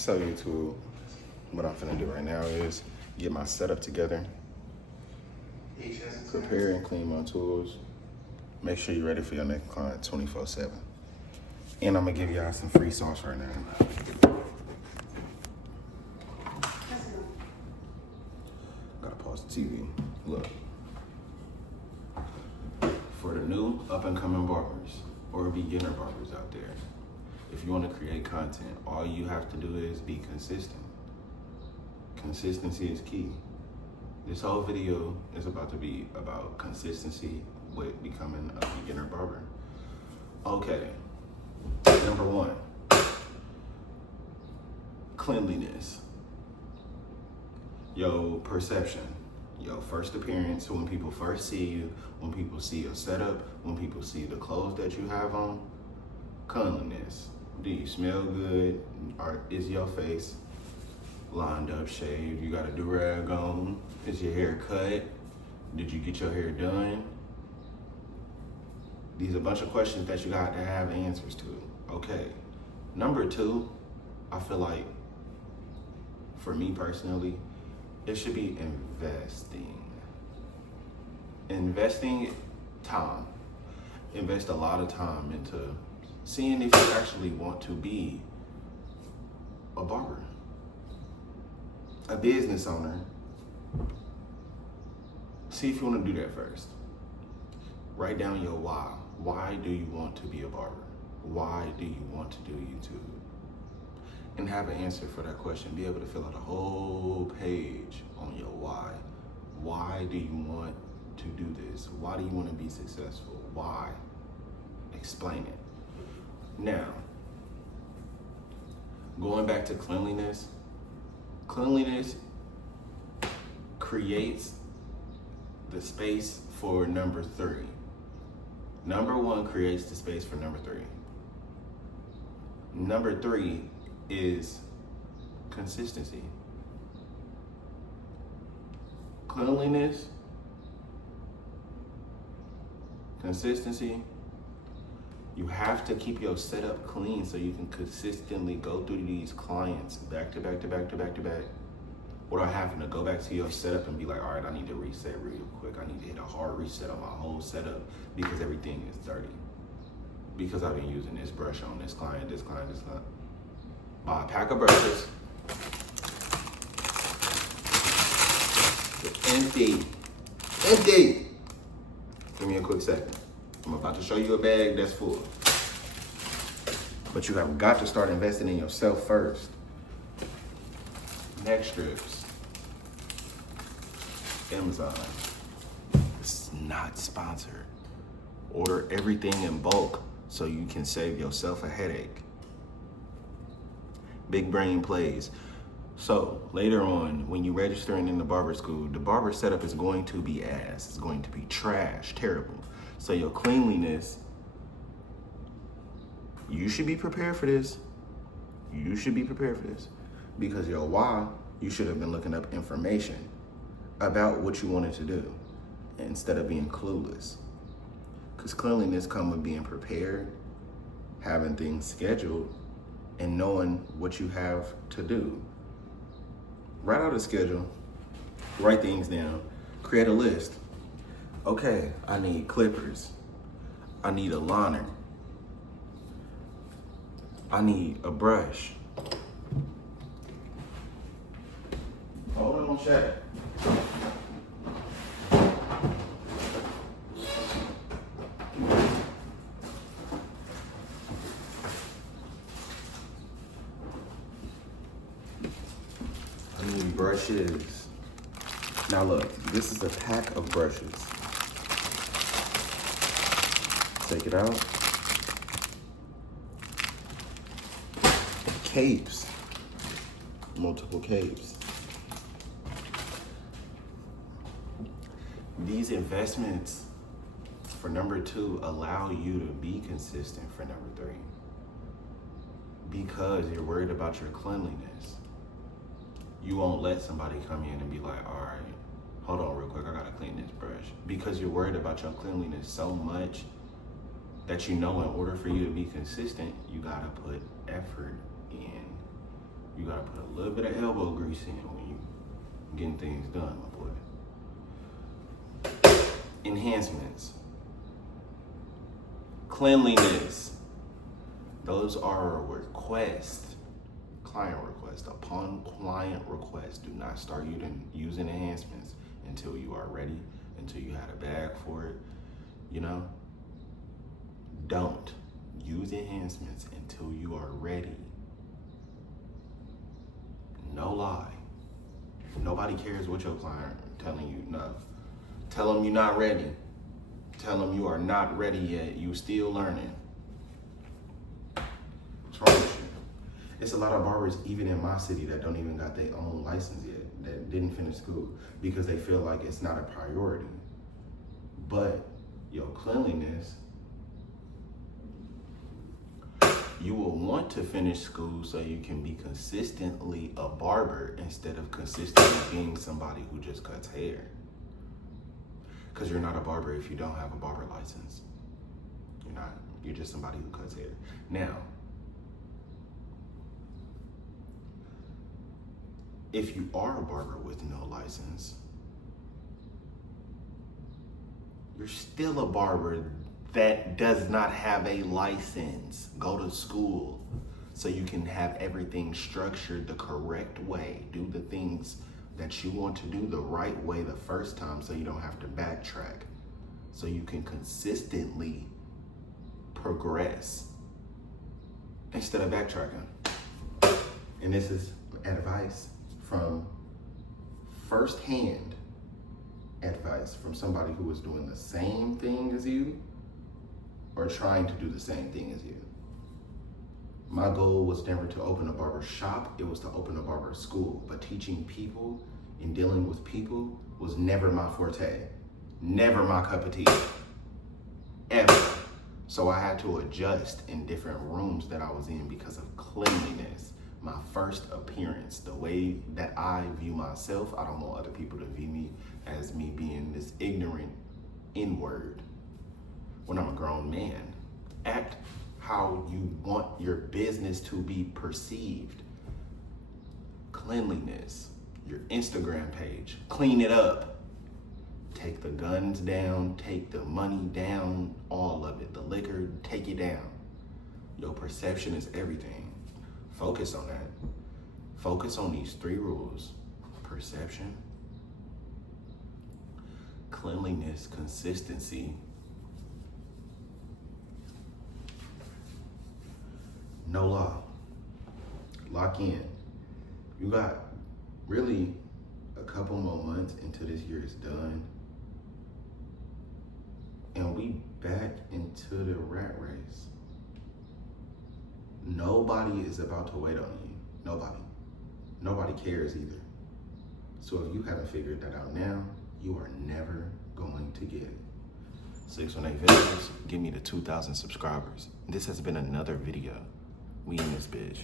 So YouTube, what I'm finna do right now is get my setup together, prepare and clean my tools, make sure you're ready for your next client 24/7. And I'm gonna give y'all some free sauce right now. Gotta pause the TV. Look. For the new up and coming barbers or beginner barbers out there, if you want to create content, all you have to do is be consistent. Consistency is key. This whole video is about to be about consistency with becoming a beginner barber. Okay, number one, cleanliness. Your perception, your first appearance, when people first see you, when people see your setup, when people see the clothes that you have on, cleanliness. Do you smell good? Or is your face lined up, shaved? You got a do-rag on? Is your hair cut? Did you get your hair done? These are a bunch of questions that you got to have answers to. Okay. Number two, I feel like, for me personally, it should be investing. Investing time. Invest a lot of time into seeing if you actually want to be a barber, a business owner. See if you want to do that first. Write down your why. Why do you want to be a barber? Why do you want to do YouTube? And have an answer for that question. Be able to fill out a whole page on your why. Why do you want to do this? Why do you want to be successful? Why? Explain it. Now, going back to cleanliness. Cleanliness creates the space for number three. Number one creates the space for number three. Number three is consistency. Cleanliness, consistency. You have to keep your setup clean so you can consistently go through these clients back to back to back to back to back without having to go back to your setup and be like, all right, I need to reset real quick. I need to hit a hard reset on my whole setup because everything is dirty. Because I've been using this brush on this client, this client, this client. Buy a pack of brushes. Empty. Empty. Give me a quick second. I'm about to show you a bag that's full. But you have got to start investing in yourself first. Neck strips. Amazon. It's not sponsored. Order everything in bulk so you can save yourself a headache. Big brain plays. So later on, when you registering in the barber school, the barber setup is going to be ass. It's going to be trash, terrible. So your cleanliness, you should be prepared for this. You should be prepared for this. Because your why, you should have been looking up information about what you wanted to do instead of being clueless. Because cleanliness comes with being prepared, having things scheduled, and knowing what you have to do. Write out a schedule, write things down, create a list. Okay, I need clippers. I need a liner. I need a brush. Hold on, chat. I need brushes. Now look, this is a pack of brushes. Take it out. Capes. Multiple capes. These investments for number two allow you to be consistent for number three. Because you're worried about your cleanliness. You won't let somebody come in and be like, all right, hold on real quick, I gotta clean this brush. Because you're worried about your cleanliness so much that you know in order for you to be consistent, you gotta put effort in. You gotta put a little bit of elbow grease in when you getting things done, my boy. Enhancements. Cleanliness. Those are a request. Client request. Upon client request, do not start using enhancements until you are ready, until you had a bag for it. You know? Don't use enhancements until you are ready. No lie. Nobody cares what your client telling you no. Tell them you're not ready. Tell them you are not ready yet. You still learning. What's wrong with you? It's a lot of barbers, even in my city, that don't even got their own license yet, that didn't finish school because they feel like it's not a priority. But your cleanliness, you will want to finish school so you can be consistently a barber instead of consistently being somebody who just cuts hair. Because you're not a barber if you don't have a barber license. You're not. You're just somebody who cuts hair. Now, if you are a barber with no license, you're still a barber that does not have a license. Go to school so you can have everything structured the correct way. Do the things that you want to do the right way the first time so you don't have to backtrack. So you can consistently progress instead of backtracking. And this is advice from firsthand advice from somebody who was doing the same thing as you or trying to do the same thing as you. My goal was never to open a barber shop, it was to open a barber school. But teaching people and dealing with people was never my forte, never my cup of tea, ever. So I had to adjust in different rooms that I was in because of cleanliness. My first appearance, the way that I view myself, I don't want other people to view me as me being this ignorant N-word. When I'm a grown man, act how you want your business to be perceived. Cleanliness, your Instagram page, clean it up. Take the guns down, take the money down, all of it. The liquor, take it down. Your perception is everything. Focus on that. Focus on these 3 rules. Perception, cleanliness, consistency. No law. Lock in. You got really a couple more months until this year is done. And we back into the rat race. Nobody is about to wait on you. Nobody. Nobody cares either. So if you haven't figured that out now, you are never going to get it. 618 videos, give me the 2,000 subscribers. This has been another video. We in this bitch.